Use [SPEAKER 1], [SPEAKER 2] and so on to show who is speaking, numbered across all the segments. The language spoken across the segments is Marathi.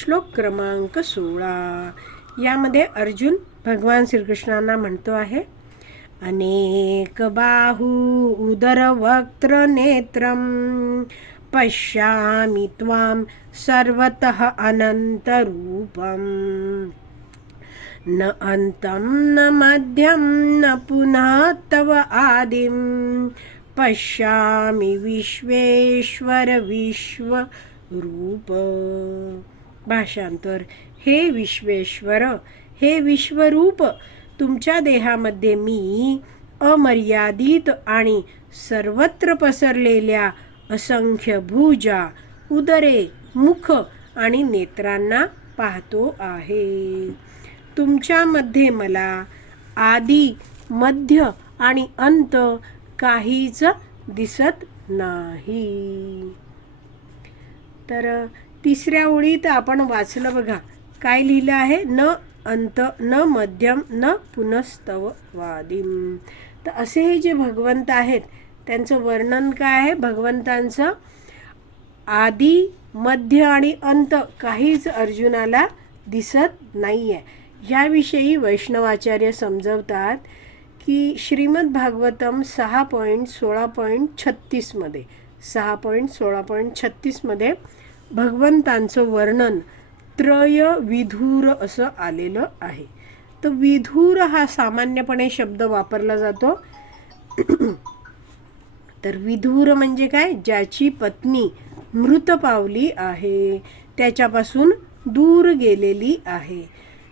[SPEAKER 1] श्लोक क्रमांक सोळा. यामध्ये अर्जुन भगवान श्रीकृष्णांना म्हणतो आहे अनेक बाहू उदर वक्त्र नेत्रम पश्यामि त्वां सर्वतः अनन्तरूपम् न अन्तं न मध्यं न पुनः तव आदिं। पश्यामि विश्वेश्वर विश्वरूप। भाषांतर. हे विश्वेश्वर हे विश्वरूप. तुमच्या देहामध्ये मी अमर्यादित आणि सर्वत्र पसरलेल्या असंख्य भुजा उदरे मुख आणि नेत्रांना पाहतो आहे. तुमच्यामध्ये मला आदी मध्य आणि अंत काहीच दिसत नाही. तर तिसऱ्या ओळीत आपण वाचलं बघा. काय लिहिलं आहे? न अंत न मध्यम न पुनस्तववादिम. तर असे हे जे भगवंत आहेत त्यांचं वर्णन काय आहे? भगवंतांचं आदी मध्य आणि अंत काहीच अर्जुनाला दिसत नाही आहे ह्याविषयी वैष्णवाचार्य समजवतात की श्रीमद भागवतम सहा पॉईंट सोळा पॉईंट छत्तीसमध्ये सहा पॉईंट सोळा पॉईंट छत्तीसमध्ये भगवंतांचं वर्णन त्रय विधूर असं आलेलं आहे. तर विधूर हा सामान्यपणे शब्द वापरला जातो. तर विधूर म्हणजे काय? ज्याची पत्नी मृत पावली आहे. त्याच्यापासून दूर गेलेली आहे.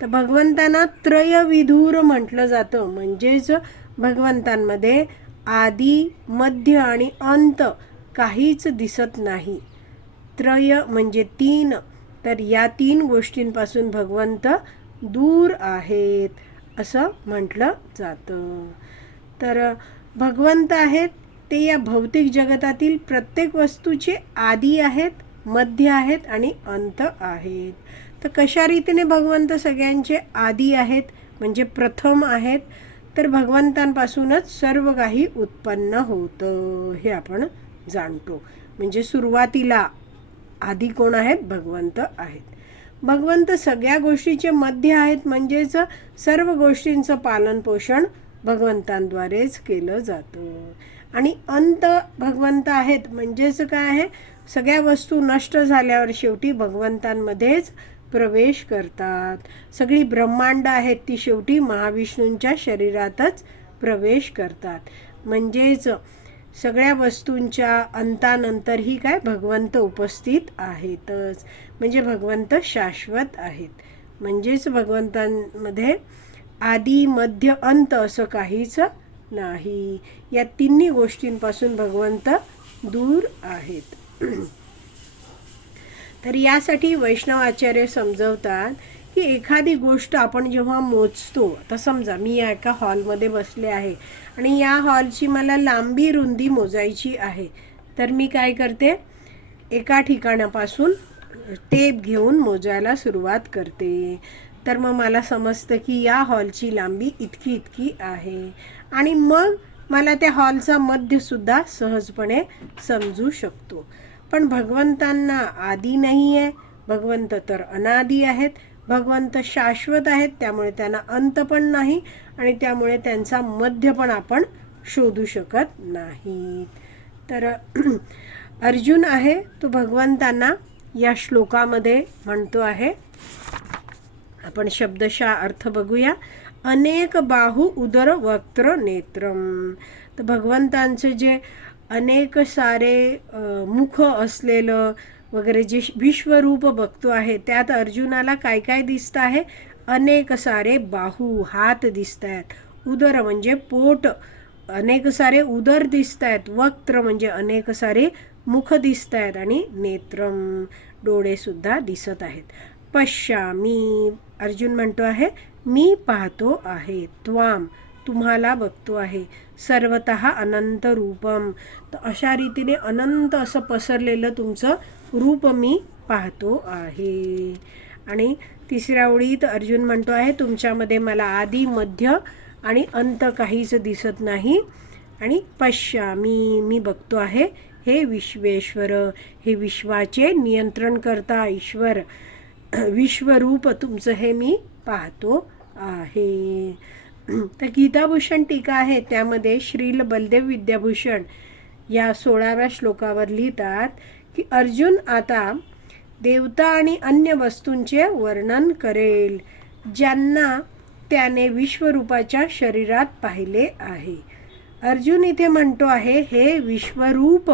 [SPEAKER 1] तर भगवंतांना त्रय विधूर म्हटलं जातं. म्हणजेच भगवंतांमध्ये आदी मध्य आणि अंत काहीच दिसत नाही. त्रय म्हणजे तीन. तर या तीन गोष्टींपासून भगवंत दूर आहेत असं म्हटलं जातं. तर भगवंत आहेत ते या भौतिक जगतातील प्रत्येक वस्तूचे आदी आहेत मध्य आहेत आणि अंत आहेत. तर कशा रीतीने भगवंत सगळ्यांचे आदी आहेत म्हणजे प्रथम आहेत तर भगवंतांपासूनच सर्व काही उत्पन्न होतं हे आपण जाणतो. म्हणजे सुरुवातीला आधी कोण आहेत? भगवंत आहेत. भगवंत सगळ्या गोष्टीचे मध्य आहेत म्हणजेच सर्व गोष्टींचं पालन पोषण भगवंतांद्वारेच केलं जातं. आणि अंत भगवंत आहेत म्हणजेच काय आहे? सगळ्या वस्तू नष्ट झाल्यावर शेवटी भगवंतांमध्येच प्रवेश करतात. सगळी ब्रह्मांड आहेत ती शेवटी महाविष्णूंच्या शरीरातच प्रवेश करतात. म्हणजेच सगळ्या वस्तूंच्या अंतानंतरही काय भगवंत उपस्थित आहेतच. म्हणजे भगवंत शाश्वत आहेत. म्हणजेच भगवंतांमध्ये आदी मध्य अंत असं काहीच नाही. या तिन्ही गोष्टींपासून भगवंत दूर आहेत. तर यासाठी वैष्णवाचार्य समजवतात की एखादी गोष्ट आपण जेव्हा मोजतो तर समजा मी या एका हॉलमध्ये बसले आहे आणि या हॉलची मला लांबी रुंदी मोजायची आहे तर मी काय करते? एका ठिकाणापासून टेप घेऊन मोजायला सुरुवात करते. तर मग मला समजतं की या हॉलची लांबी इतकी इतकी आहे आणि मग मला त्या हॉलचा मध्यसुद्धा सहजपणे समजू शकतो. पण भगवंतांना आदी नाही आहे भगवंत तर अनादी आहेत भगवंत शाश्वत आहेत त्यामुळे त्यांना अंत पण नाही आणि त्यामुळे त्यांचा मध्य पण आपण शोधू शकत नाही तर अर्जुन आहे तो भगवंतांना या श्लोकामध्ये म्हणतो आहे. आपण शब्दशः अर्थ बघूया. अनेक बाहू उदर वक्त्र नेत्रम. तर भगवंतांचे जे अनेक सारे मुख असलेलं वगैरे जे विश्वरूप बघतो आहे त्यात अर्जुनाला काय काय दिसतं आहे? अनेक सारे बाहू हात दिसत आहेत. उदर म्हणजे पोट. अनेक सारे उदर दिसत आहेत. वक्त्र म्हणजे अनेक सारे मुख दिसत आहेत आणि नेत्रम डोळेसुद्धा दिसत आहेत. पश्यामी अर्जुन म्हणतो आहे मी पाहतो आहे त्वाम तुम्हाला बघतो आहे सर्वत अनंत रूपम. तर अशा रीतीने अनंत असं पसरलेलं तुमचं रूप मी पाहतो आहे. आणि तिसऱ्या ओळीत अर्जुन म्हणतो आहे तुमच्यामध्ये मला आधी मध्य आणि अंत काहीच दिसत नाही. आणि पश्यामी मी बघतो आहे हे विश्वेश्वर हे विश्वाचे नियंत्रण करता ईश्वर. विश्वरूप तुमचं हे मी पाहतो आहे. तर गीताभूषण टीका आहे त्यामध्ये श्रील बलदेव विद्याभूषण या सोळाव्या श्लोकावर लिहितात की अर्जुन आता देवता आणि अन्य वस्तूंचे वर्णन करेल ज्यांना त्याने विश्वरूपाच्या शरीरात पाहिले आहे. अर्जुन इथे म्हणतो आहे हे विश्वरूप.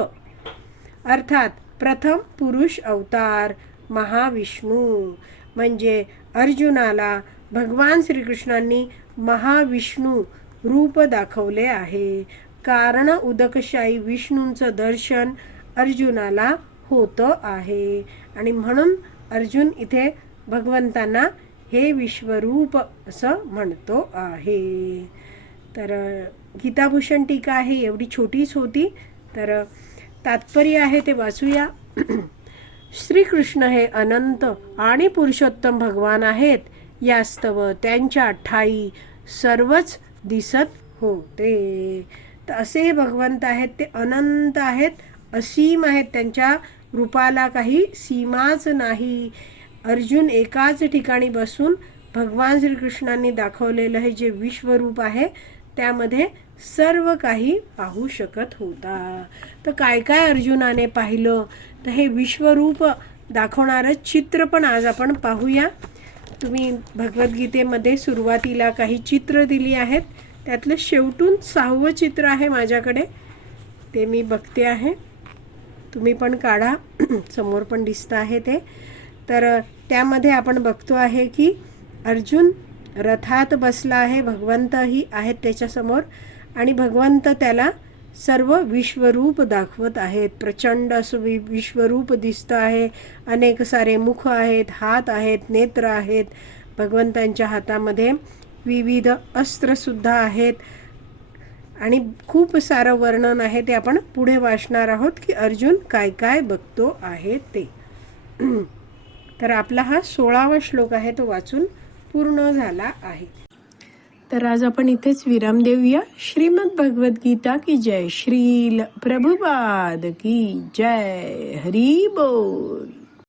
[SPEAKER 1] अर्थात प्रथम पुरुष अवतार महाविष्णू. म्हणजे अर्जुनाला भगवान श्रीकृष्णांनी महाविष्णू रूप दाखवले आहे. कारण उदकशाही विष्णूंचं दर्शन अर्जुनाला होतं आहे. आणि म्हणून अर्जुन इथे भगवंतांना हे विश्वरूप असं म्हणतो आहे. तर गीताभूषण टीका आहे एवढी छोटीच होती. तर तात्पर्य आहे ते वाचूया. श्रीकृष्ण हे अनंत आणि पुरुषोत्तम भगवान आहेत यास्तव त्यांच्या ठाई सर्वच दिसत होते. तर असे हे भगवंत आहेत ते अनंत आहेत असीम आहेत त्यांच्या रूपाला काही सीमाच नाही. अर्जुन एकाच ठिकाणी बसून भगवान श्रीकृष्णांनी दाखवलेलं हे जे विश्वरूप आहे त्यामध्ये सर्व काही पाहू शकत होता. तर काय काय अर्जुनाने पाहिलं? तर हे विश्वरूप दाखवणारं चित्र पण आज आपण पाहूया. तुम्ही भगवद्गीतेमध्ये सुरुवातीला काही चित्र दिली आहेत. त्यातलं शेवटून सहावं चित्र आहे माझ्याकडे. ते मी बघते आहे. तुम्ही पण काढा. समोर पण दिसतं आहे ते. तर त्यामध्ये आपण बघतो आहे की अर्जुन रथात बसला आहे भगवंतही आहेत त्याच्यासमोर आणि भगवंत त्याला सर्व विश्वरूप दाखवत आहेत. प्रचंड असं वि विश्वरूप दिसतं आहे. अनेक सारे मुख आहेत हात आहेत नेत्र आहेत. भगवंतांच्या हातामध्ये विविध अस्त्रसुद्धा आहेत. आणि खूप सारं वर्णन आहे ते आपण पुढे वाचणार आहोत की अर्जुन काय काय बघतो आहे ते. तर आपला हा सोळावा श्लोक आहे तो वाचून पूर्ण झाला आहे. तर आज आपण इथेच विराम देऊया. श्रीमद भगवद्गीता की जय श्रील प्रभुपाद की जय हरी बोल.